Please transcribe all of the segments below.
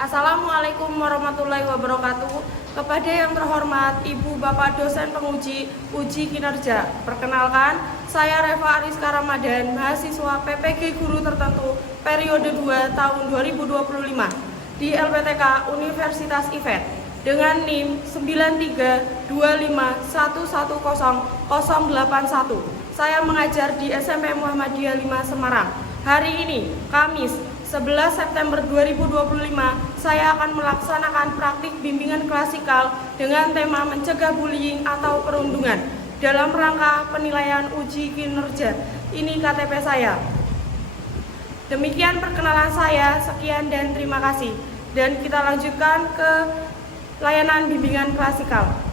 Assalamualaikum warahmatullahi wabarakatuh. Kepada yang terhormat Ibu Bapak dosen penguji uji kinerja. Perkenalkan, saya Reva Ariska Ramadan, mahasiswa PPG Guru Tertentu periode 2 tahun 2025 di LPTK Universitas IFET dengan NIM 9325110081. Saya mengajar di SMP Muhammadiyah 5 Semarang. Hari ini, Kamis 11 September 2025, saya akan melaksanakan praktik bimbingan klasikal dengan tema mencegah bullying atau perundungan dalam rangka penilaian uji kinerja. Ini KTP saya. Demikian perkenalan saya, sekian dan terima kasih. Dan kita lanjutkan ke layanan bimbingan klasikal.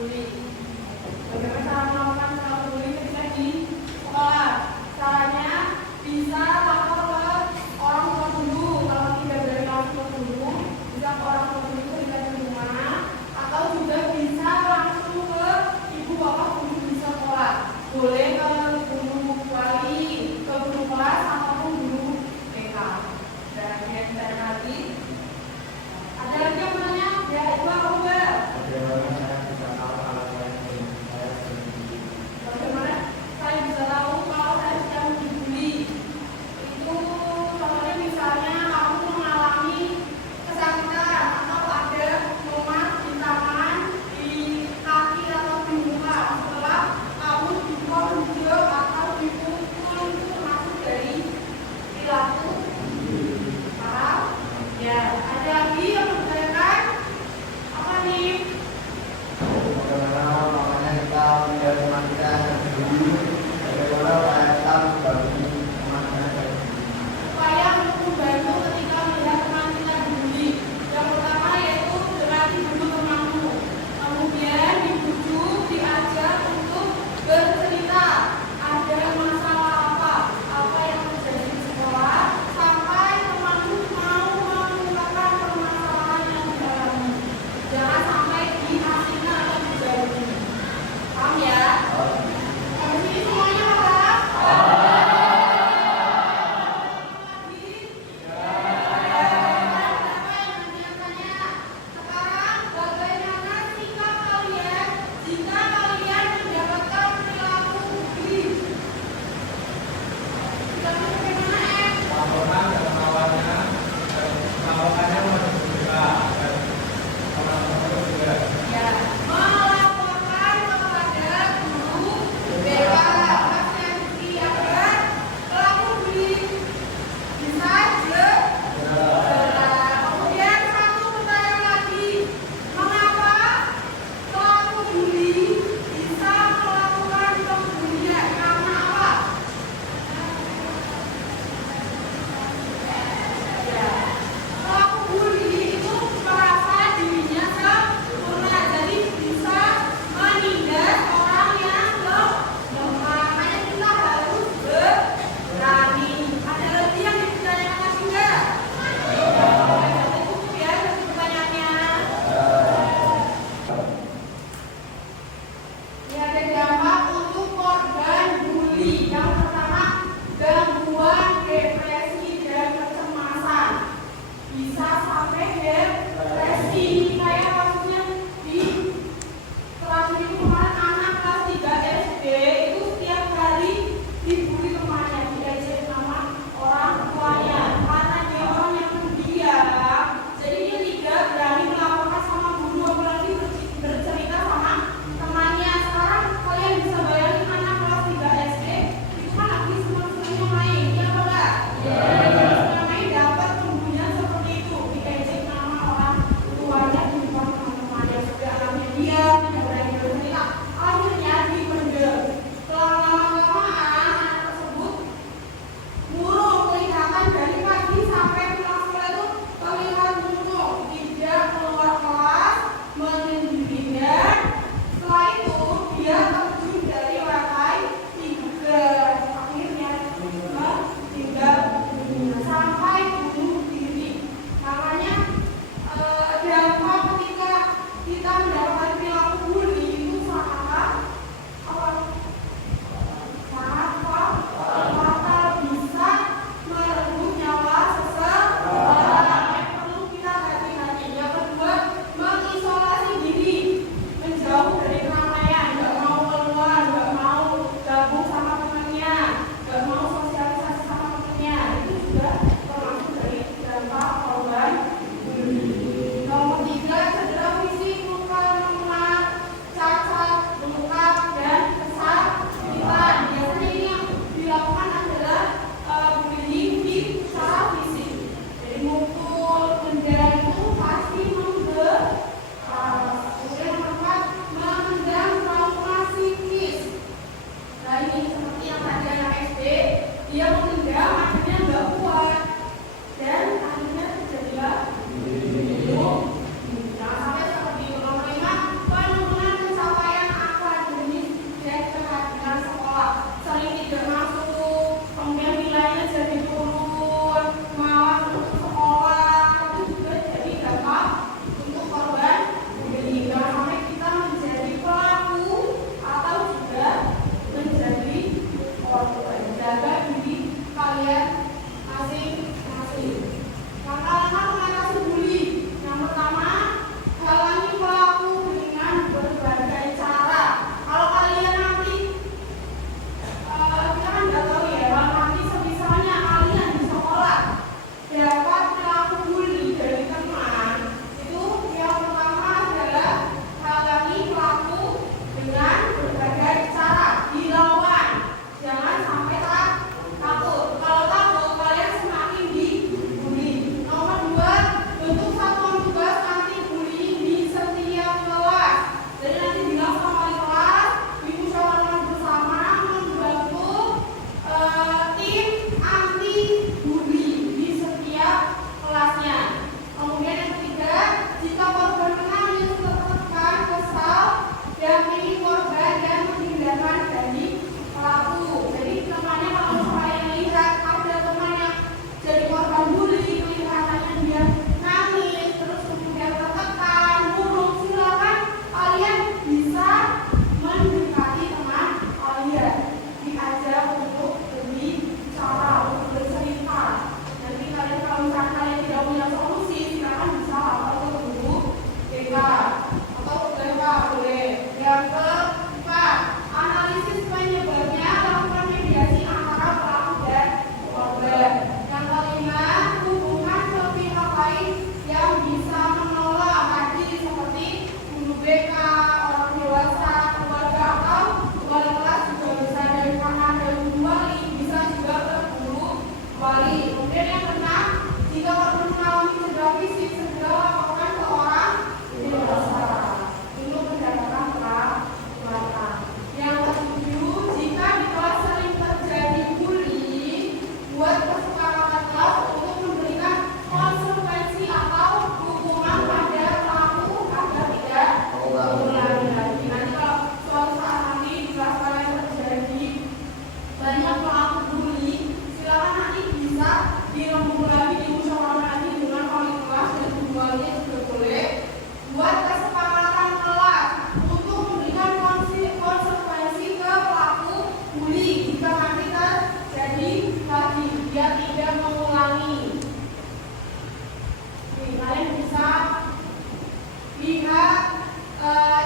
peduli. Bagaimana cara melakukan salam peduli ketika di sekolah? Caranya bisa lapor ke orang tua guru, kalau tidak dari orang tua guru bisa ke orang tua guru ketika di rumah, atau juga bisa langsung ke ibu bapak guru di sekolah. Boleh ke guru wali, ke guru kelas, ataupun guru TK. Dan yang saya lagi, ada lagi yang menanya, ya itu aku enggak. Bagaimana saya bisa tahu kalau saya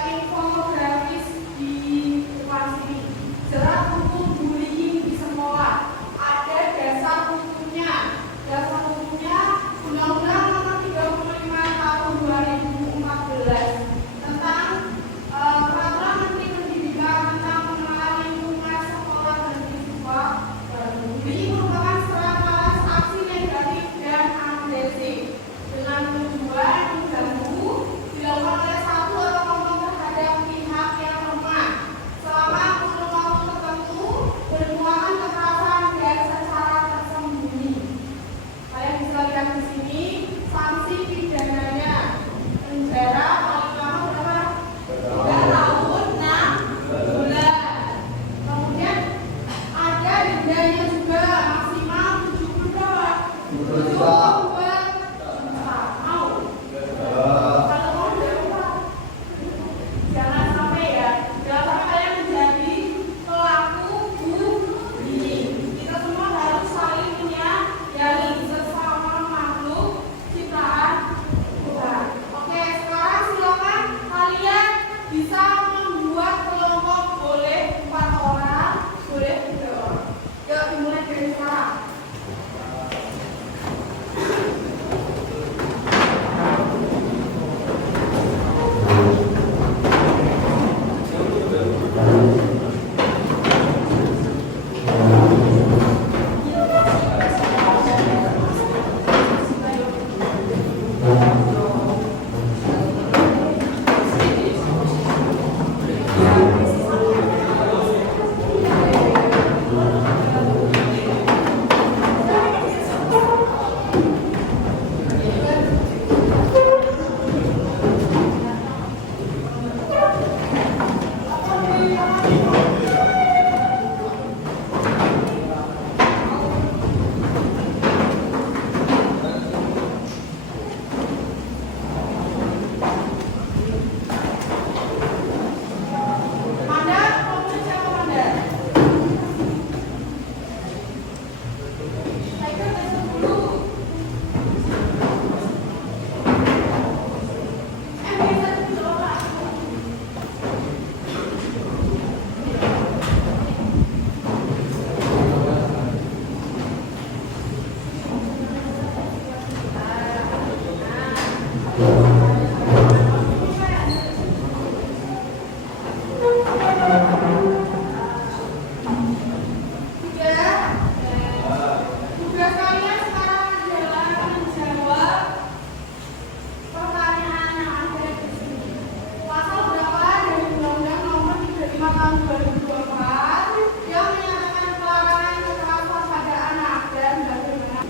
infografis di depan sini. Jerat hukum bullying di sekolah. Ada dasar hukumnya. Dasar hukumnya Undang-Undang Nomor 35 Tahun 2014 tentang Peraturan Menteri Pendidikan tentang pengenalan lingkungan sekolah dan siswa. Bullying merupakan serangkaian aksi negatif dan agresif dengan tujuan mengganggu dilakukan oleh satu atau kelompok terhadap pihak yang lemah selama kurun waktu tertentu bermuatan kekerasan dan secara tersembunyi. Kalian bisa lihat di sini sanksi pidananya penjara paling lama berapa? 3 tahun 6 bulan. Kemudian ada dendanya juga maksimal 70 berapa? 70 juta. Mau? Kalau mau berapa? Jangan sampai ya, jangan sampai kalian menjadi pelaku bullying. Kita semua harus saling menyayangi sesama makhluk ciptaan Tuhan. Oke, sekarang silakan kalian bisa membuat kelompok, boleh 4 orang, boleh 3 orang. Yuk dimulai dari sekarang. Mandat, mau siapa mandat? Tiger besok dulu. Bisa dulu Pak. Tugas kalian sekarang adalah menjawab pertanyaan yang ada di sini. Pasal berapa dari Undang-Undang Nomor 35 Tahun 2024 yang menyatakan pelarangan kekerasan pada anak dan bagaimana?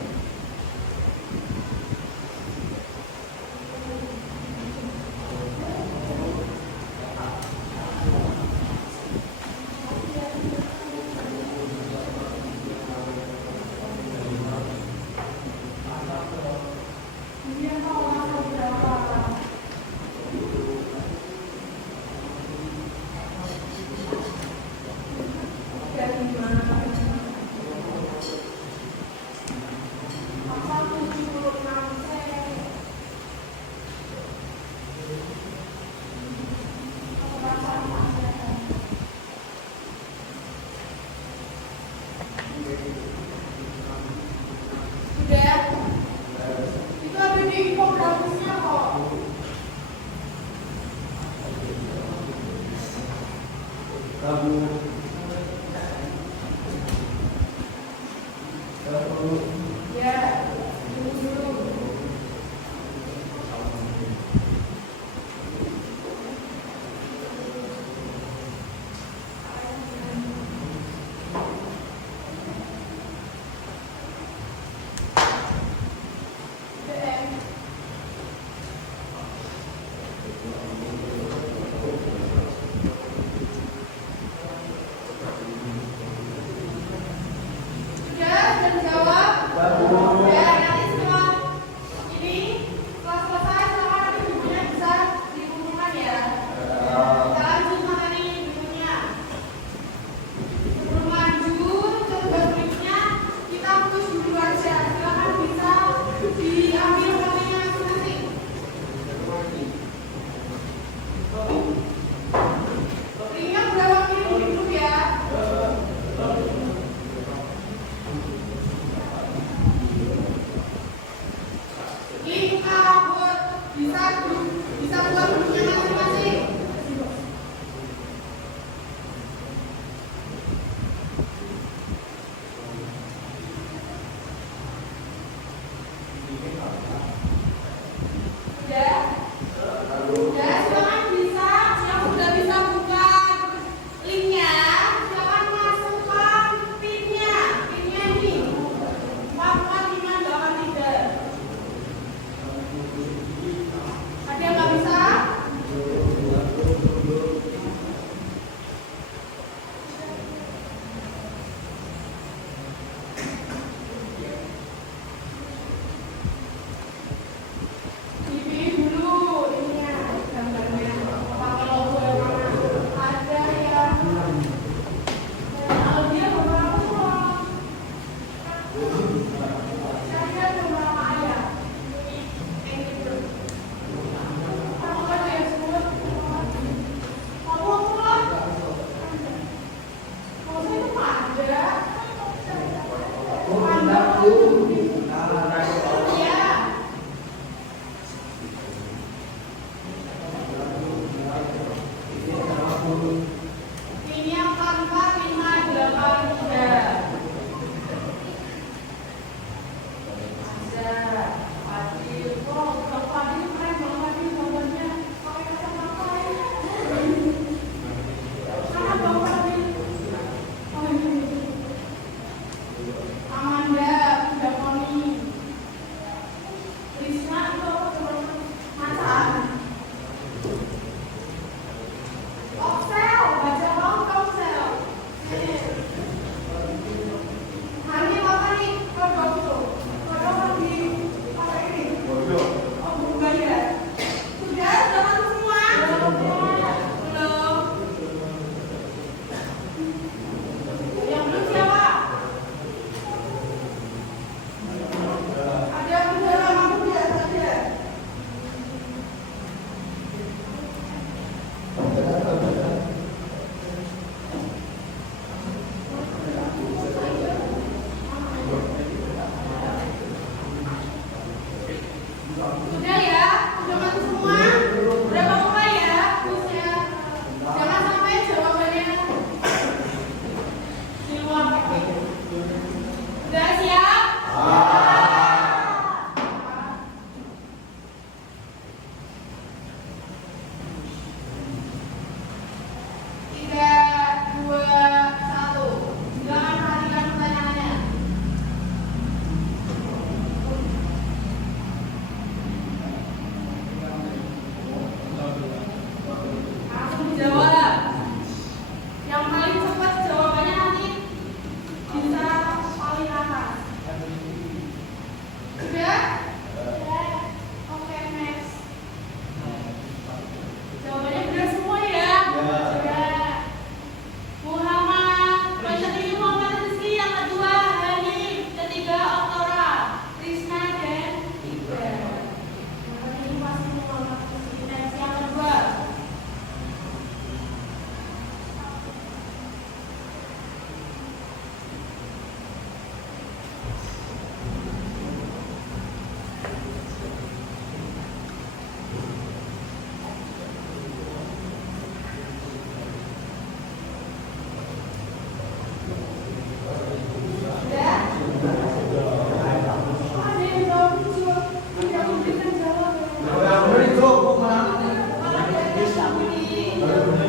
Kemudian pasal berapa? Dari mana? Pasal 76C. Sudah? Itu ada di infografisnya kok. Ya, dulu.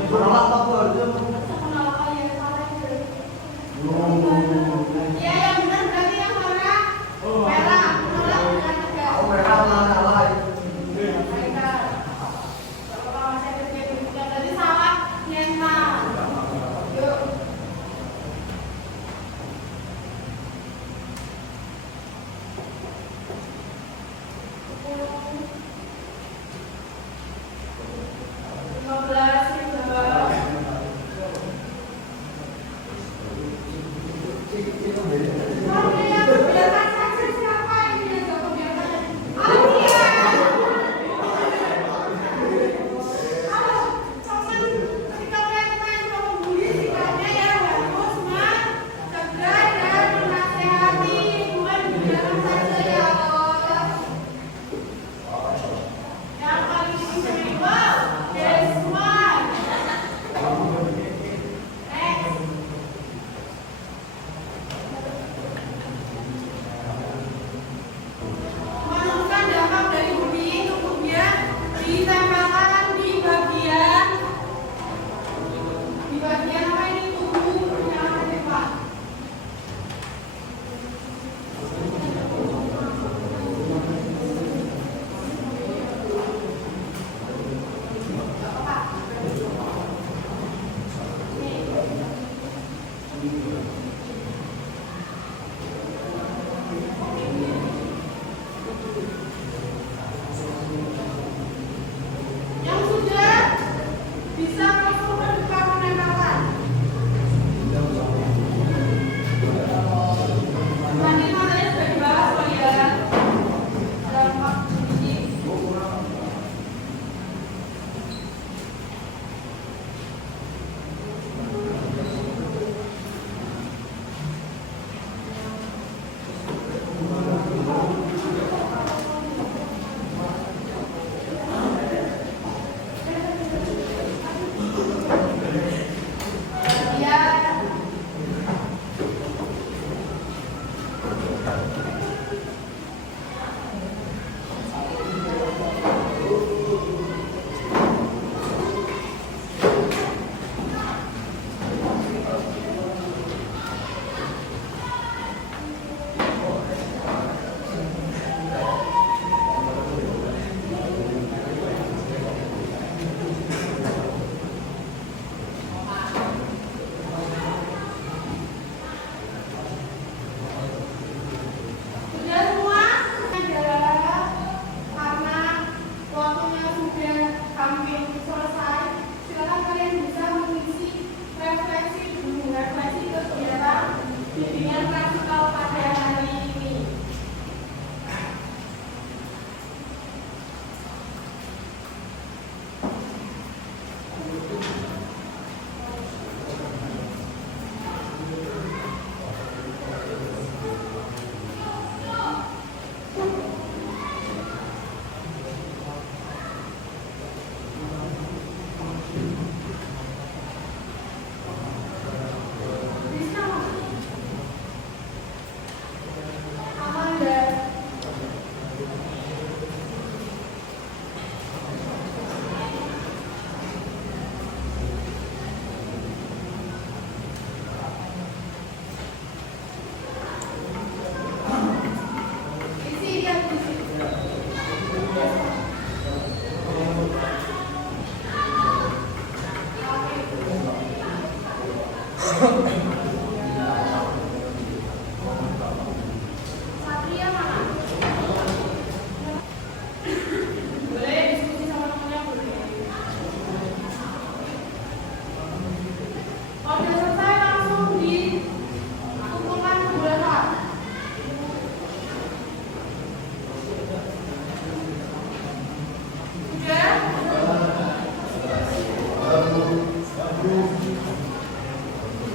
Ya, yang benar berarti yang warna merah. Menolak dengan tegas. Oh, merah lah. Baiklah. Kalau saya kerja berarti salah Myanmar. Yuk.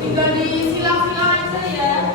Tinggal disilang-silang aja ya.